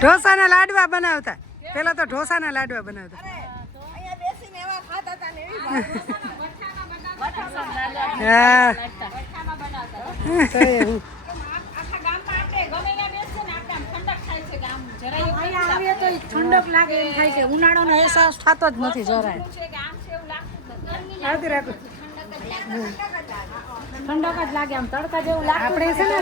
ઢોસાના લાડવા બનાવતા. પેલા તો ઢોસાના લાડવા બનાવતા. હા ઠંડક લાગે એમ થાય છે. ઉનાળાનો અહેસાસ થતો જ નથી જરાય. ઠંડક જ લાગે આમ તડકા જેવું લાગે. આપણે છે ને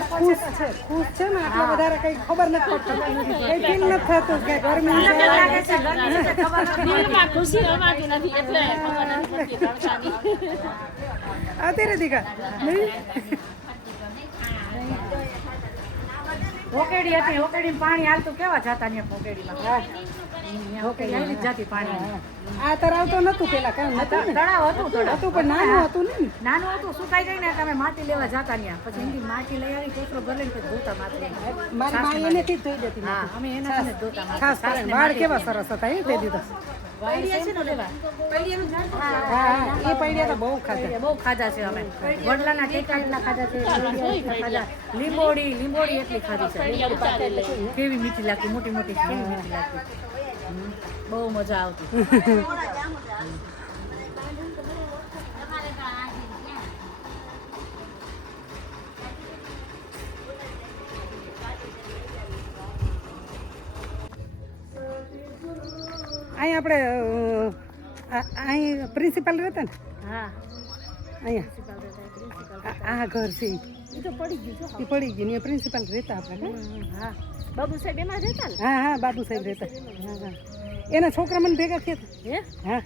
ખુશ છે ને એટલે વધારે કઈ ખબર નથી પડતી. કઈ ફીલ નથી થતું કે ગરમી છે. લાગે છે ગરમી છે ખબર નથી. ખુશી રમાતી નથી એટલે ખબર નથી પડતી તડકાની. આતી રહી કા ઓકેડી હતી. ઓકેડીમાં પાણી હાલતું કેવા જતા ને ઓકેડીમાં. ઓકેડી આવી જ જાતી પાણી. આ તળાવ તો નતું પેલા કઈ નતું ને. તળાવ હતું હતું પણ નાનું હતું ને. નાનું હતું સુકાઈ ગઈ ને તમે માટી લેવા જતા ત્યાં. પછી એમથી માટી લઈ આવી કોતરો ભરે ને પછી ધોતા માટી. મારી મા એનેથી જ ધોઈ દેતી. હા અમે એના જ ધોતા માટી. ખાસ કરીને વાળ કેવા સરસ હતા એ દે દીધા. પૈડિયા છે ને લેવા. હા એ પૈડિયા તો બહુ ખાધા. બહુ ખાધા છે અમે. વડલાના ટેકા એટલા ખાધા છે. ખાધા લીંબોડી એટલી ખાધી છે. કેવી મીઠી લાગતી. મોટી મોટી કેવી મીઠી લાગતી. બહુ મજા આવતી. અહીં આપણે અહીં પ્રિન્સિપાલ રહેતા ને. હા અહીંયા આ ઘર છે એ તો પડી ગયું. એ પડી ગયું ને પ્રિન્સિપાલ રહેતા આપણે. હા બાબુ સાહેબ એમાં રહેતા ને. હા હા બાબુ સાહેબ રહેતા. હા હા એના છોકરા મને ભેગા થયા હતા. હે હા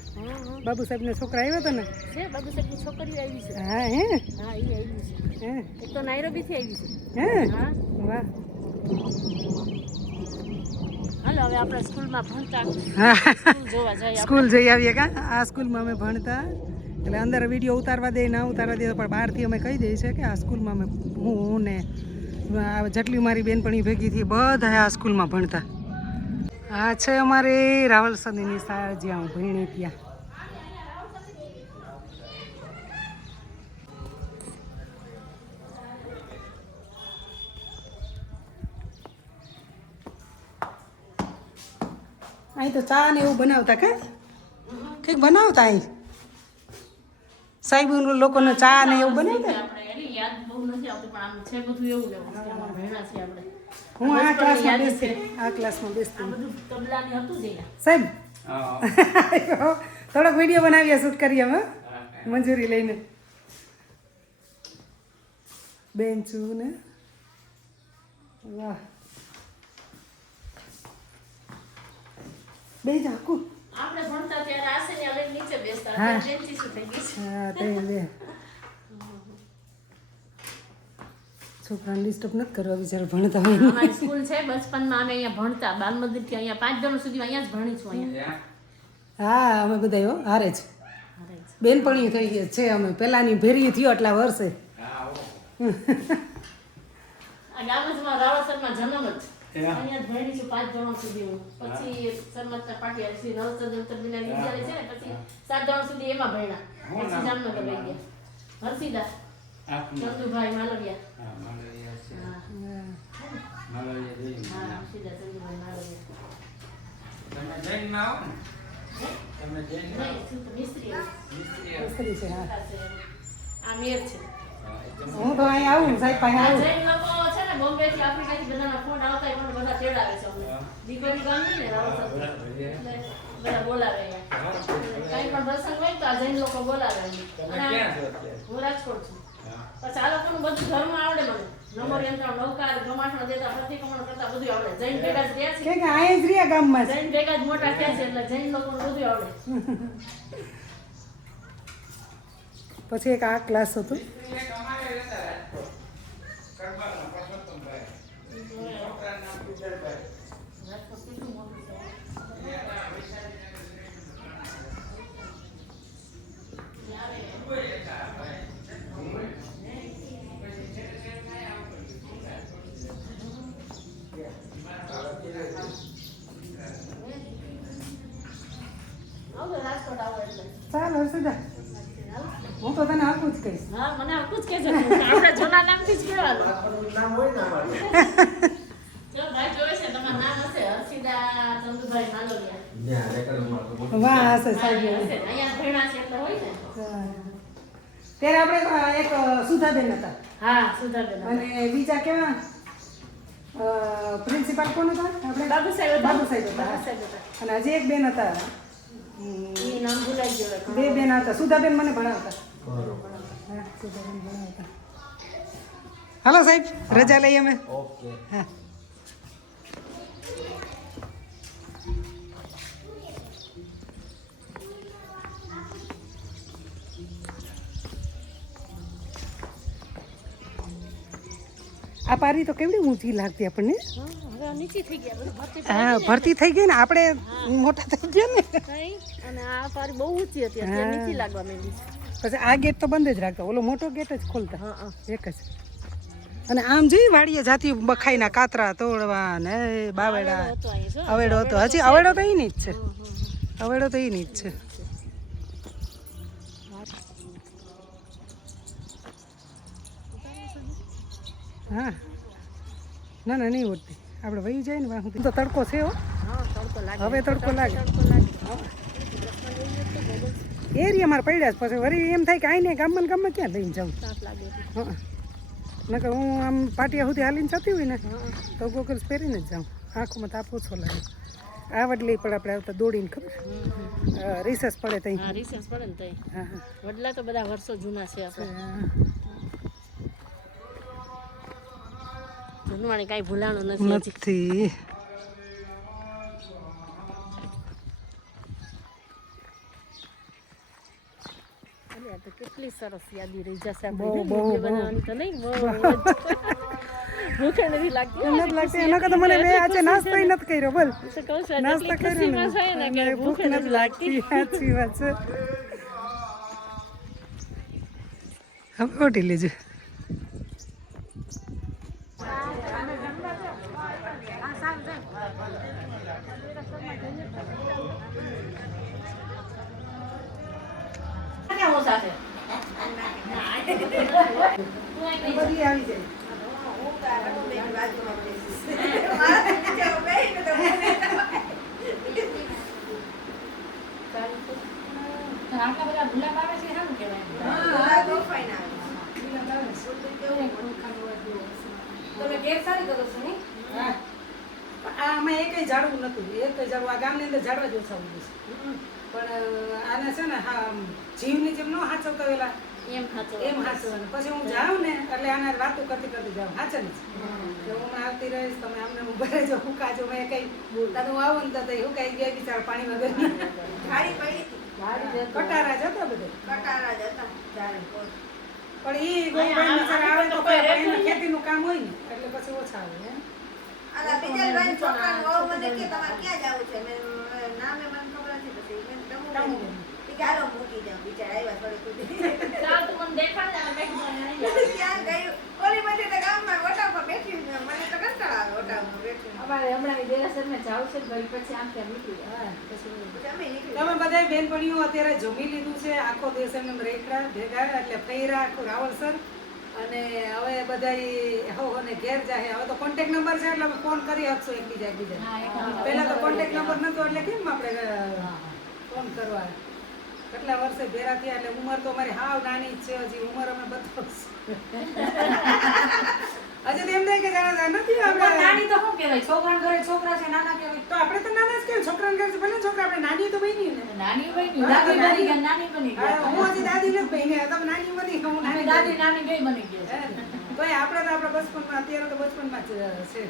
બાબુ સાહેબના છોકરા આવ્યા હતા ને. છે બાબુ સાહેબની છોકરીઓ આવી છે. હા હે હા એ આવી છે. હે એક તો નાયરોબીથી આવી છે. હે હા વાહ હાલો હવે આપણે સ્કૂલમાં ભણતા જોવા જઈએ. સ્કૂલ જઈ આવીએ કા. આ સ્કૂલમાં અમે ભણતા એટલે અંદર વિડીયો ઉતારવા દે ના ઉતારવા દે પણ બહારથી અમે કહી દઈએ છીએ કે આ સ્કૂલમાં અમે હું ને જેટલી મારી બેનપણી ભેગી થી બધા આ સ્કૂલમાં ભણતા. આ છે અમારે રાવલસંદીની શાળા જ્યાં હું ભણી ત્યાં. અહીં તો ચા ને એવું બનાવતા કે કંઈક બનાવતા અહીં સાહેબ લોકોને ચા ને એવું બનાવતા. હું આ ક્લાસમાં બેસતી. આ ક્લાસમાં બેસતી સાહેબ. થોડોક વિડીયો બનાવીએ શૂટ કરીએ અમે મંજૂરી લઈને. બેન્ચું ને વાહ બે જાકુ આપણે ભણતા ત્યારે આસેનિયા લઈને નીચે બેસતા. હા બેન્ચીસ થઈ ગઈ છે. હા તે બે છોકરાને ડિસ્ટર્બ નથી કરવા બિચારા ભણતા હોય. અમારી સ્કૂલ છે બચપનમાં અમે અહીંયા ભણતા. બાલ મંદિર થી અહીંયા 5 ધોરણ સુધી અહીંયા જ ભણી છું. અહીંયા હા અમે બધા હો હારે જ બેનપણી થઈ ગઈ છે. અમે પેલાની ભેરી થયો એટલા વર્ષે. આ ગામમાં રાવળસરમાં જન્મ જ અહીંયા જ ભણી છું 5 ધોરણ સુધી હું. પછી સરમતના પાટિયા શ્રી નવચંદ્ર વિદ્યાલય છે ને પછી 7 ધોરણ સુધી એમાં ભણ્યા. પછી જામનગર લઈ ગયા. હર્ષિદા ચંદુભાઈ માલવિયા. હું તો અહીં આવું સાહેબ પાસે આવું. જૈન લોકો છે ને બોમ્બે થી આફ્રિકા થી બધાના ફોન આવતા હોય પણ બધા તેડાવે છે અમને. દીકરી ગામ ને રાવળસર એટલે બધા બોલાવે અહીંયા. કઈ પણ પ્રસંગ હોય તો આ જૈન લોકો બોલાવે. હું રાજકોટ છું. પછી આ લોકોનું બધું ધર્મ આવડે મને. નંબર યંત્ર નૌકાર ગમાઠણ દેતા પ્રતિક્રમણ કરતા બધું આવડે. જૈન ભેગા જ રહ્યા છે. કે અહીં જ રહ્યા ગામમાં. જૈન ભેગા જ મોટા થયા છે એટલે જૈન લોકોનું બધું આવડે. પછી એક આ ક્લાસ હતું. ચાલ હર્ષિદા હું તો તને આખું જ કહીશ. હા મને આખું જ કહેજો. આપણે જૂના નામથી જ કહેવાનું. ચલો ભાઈ જોવે છે તમારે વાહ હશે સાહેબ. અહીંયા ભણ્યા છે એટલે હોય ને. ત્યારે આપણે એક સુધાબેન હતા હા સુધાબેન અને બીજા કેવા પ્રિન્સિપાલ કોણ હતા આપણે? બાબુ સાહેબ હતા. બાબુ સાહેબ હતા. બાબુ સાહેબ હતા. અને હજી એક બેન હતા. ઈ નામ ભૂલાઈ ગયું હવે. બે બેન હતા. સુધાબેન મને ભણાવતા. હા સુધાબેન ભણાવતા. હાલો સાહેબ રજા લઈએ અમે. ઓકે. હા આ પારી તો કેવડી ઊંચી લાગતી આપણને. હવે નીચે થઈ ગયા બધું ભરતી હા ભરતી થઈ ગઈ ને આપણે મોટા થઈ ગયા ને થઈ અને આ પારી બહુ ઊંચી હતી અત્યારે નીચે લાગવા માંડી છે. પછી આ ગેટ તો બંધ જ રાખતા ઓલો મોટો ગેટ જ ખોલતા હા એક જ. અને આમ જોઈ વાડીએ જાતી બખાઈના કાતરા તોડવા ને બાવેડા હતો અહીં જો. અવેડો હતો હજી અવેડો તો એની જ છે. અવેડો તો એની જ છે. હા ના ના નહીં ઉડતી આપણે વહી જાય ને વાહ તો તડકો છે હો. હા તડકો લાગે. હવે તડકો લાગે. તડકો લાગે. એરિયા મારે પડ્યા જ પછી વળી એમ થાય કે આઈને ગામમાં ને ગામમાં ક્યાં લઈને જાઉં. તાપ લાગે છે. હા નકર હું આમ પાટિયા સુધી હાલીને જતી હોય ને તો ગોગલ્સ પહેરીને જ જાઉં. આંખોમાં તાપ ઓછો લાગે. આ વડલી પડે આપણે આવતા દોડીને ખબર રિસેસ પડે તઈ. હા રિસેસ પડે ને તઈ. હા હા વડલા તો બધા વર્ષો જૂના છે આપણે. જૂનવાણી કાંઈ ભૂલાણું નથી હજી. નથી. અરે આ તો કેટલી સરસ યાદી રહી જશે બહુ, આપણે બહુ, વિડીયો બહુ. બનાવવાની તો નહીં બહુ ભૂખે નથી લાગતી એમ નથી લાગતી એના કરતા મને મેં આજે નાસ્તો નથી કર્યો બોલ. હું તો કહું છું આ નાસ્તો જેટલી કર્યો ખુશીમાં થાય ને ને કે ભૂખ નથી લાગતી. સાચી વાત છે. હવે ઓટી લેજો. ક્યાં ઓછા છે બધી આવી જાય. આટલા બધા ગુલાબ આવે છે સારું કહેવાય. તમે કેક સારી કરો છો ને? હા. પણ આમાં એકય ઝાડવું નતું. એક ઝાડવું આ ગામની અંદર ઝાડવા જ ઓછા ઉગે છે. પણ આને છે ને હા જીવની જેમ ન હાચવતા વેલા એમ ખાતો એમ હાચવાનું. પછી હું જાઉં ને એટલે આને વાતો કરતી કરતી જાઉં હાચે ને કે હું હમણાં આવતી રહીશ તમે અમને ઉભા રહેજો હું કાજો મેં કઈ તને હું આવું ને તો હું કઈ ગયા બિચારા પાણી વગર કટારા જ હતા બધે. પણ ઈ ગોપાલ બિચારા આવે તો એનું ખેતીનું કામ હોય ને એટલે પછી ઓછા આવે એમ. ચાલ તું મને દેખાડ ને મેં કીધું અમારે હમણાં દેરાસરમાં જાવ છે ભાઈ પછી આમ ત્યાં નીકળી હા, પછી તમે બધા બેનપણીઓ અત્યારે જમી લીધું છે આખો દિવસ એમ રેખડા ભેગા એટલે ફેરા આખું રાવલસર અને હવે બધા હો અને ઘેર જાય હવે તો કોન્ટેક્ટ નંબર છે એટલે ફોન કરી શકશો એકબીજા. પહેલા તો કોન્ટેક્ટ નંબર નતો એટલે કેમ આપણે ફોન કરવા. કેટલા વર્ષે ભેરા થયા એટલે ઉંમર તો અમારી હાવ નાની જ છે હજી ઉંમર અમે બધો હજી તો એમ થાય કે જાણે નથી આપણે નાની તો શું કહેવાય છોકરા ઘરે છોકરા છે નાના કહેવાય તો આપણે તો નાના જ કહેવાય છોકરાને ઘરે ભલે છોકરા આપણે નાની તો બની ને. નાની બની હા, દાદી નાની. બની ગયા નાની બની હા, ગયા હું હજી દાદી નથી બની તમે નાની બની હું નાની દાદી બની. નાની ગઈ બની ગયા હે ને? તોય આપણે તો આપણા બચપનમાં અત્યારે તો બચપનમાં જ છે.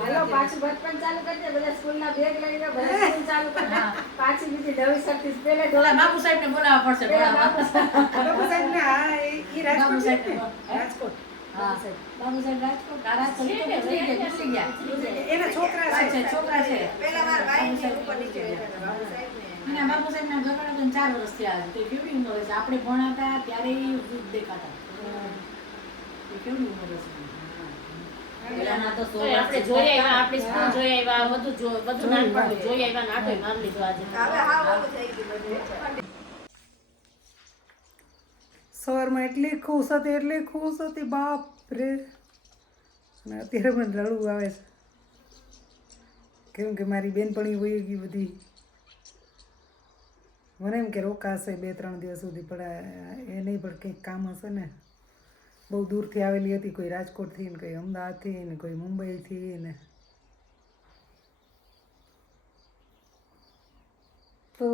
હાલો પાછું બચપન ચાલુ કરી દે બધા સ્કૂલના બેગ લઈને બધા સ્કૂલ ચાલુ કરી દે. પાછી બીજી નવી શક્તિ પહેલે પેલા બાપુ સાહેબ ને બોલાવવા પડશે બોલાવવા. બાપુ સાહેબ ને હા ઈ રાજકોટ છે ને? રાજકોટ હા બાપુ સાહેબ રાજકોટ આ રાજકોટ તો થઈ ગયા ઘૂસી ગયા એના છોકરા છે. અચ્છા છોકરા છે એના બાપુ સાહેબ ના ગગડા તો 4 વર્ષ થયા છે તો કેવડી ઉંમર હશે આપણે ભણાતા ત્યારે વૃદ્ધ દેખાતા તો કેવડી ઉંમર હશે પેલાના તો 100 આપણે વર્ષ જોઈ આવ્યા આપણી સ્કૂલ જોઈ આવ્યા બધું નાનપણનું જોઈ આવ્યા નાટોય માર લીધો આજે સવારમાં એટલી ખુશ હતી બાપ રે. અને અત્યારે મને રડવું આવે છે કેમ કે મારી બેનપણી વહી ગઈ બધી મને એમ કે રોકાશે 2-3 દિવસ સુધી, પણ એ નહીં, પણ કંઈક કામ હશે ને. બહુ દૂરથી આવેલી હતી, કોઈ રાજકોટથી ને કોઈ અમદાવાદથી ને કોઈ મુંબઈથી ને. તો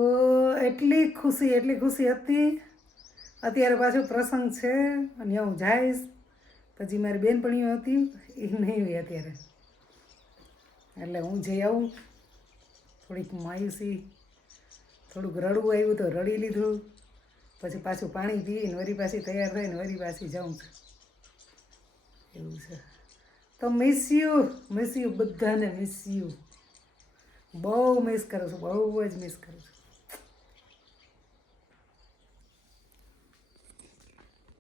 એટલી ખુશી હતી. અત્યારે પાછો પ્રસંગ છે અને હું જઈશ. પછી મારી બેનપણીઓ હતી એ નહીં હોય અત્યારે, એટલે હું જઈ આવું. થોડીક માયુસી, થોડુંક રડવું આવ્યું તો રડી લીધું. પછી પાછું પાણી પીને વળી પાછી તૈયાર થઈને વળી પાછી જાઉં છું, એવું છે. તો મિસ યુ બધાને, મિસ યુ. બહુ મિસ કરું છું, બહુ જ મિસ કરું છું.